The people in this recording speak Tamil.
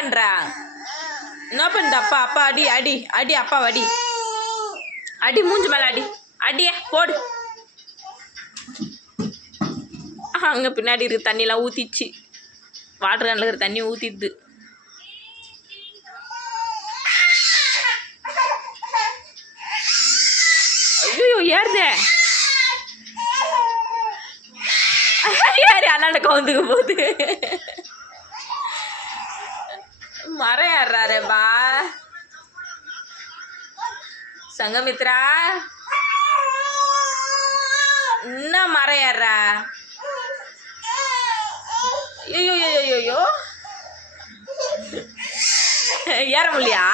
பண்ணுற அப்பா அப்பா அடி அடி அடி அப்பா அடி அடி மூஞ்சி மேலே அடி அடியே போடு. அங்கே பின்னாடி இருக்கிற தண்ணியெலாம் ஊற்றிச்சு, வாட்டர் கேனில் இருக்கிற தண்ணி ஊற்றிடுது. ஐயோ ஏறுதே, யாரு அண்ணாண்ட கவுந்துக்க போகுது. மரம் ஏறாரேப்பா சங்கமித்ரா, என்ன மரம் ஏறா? ஐயோ ஐயோ ஏற முடியா?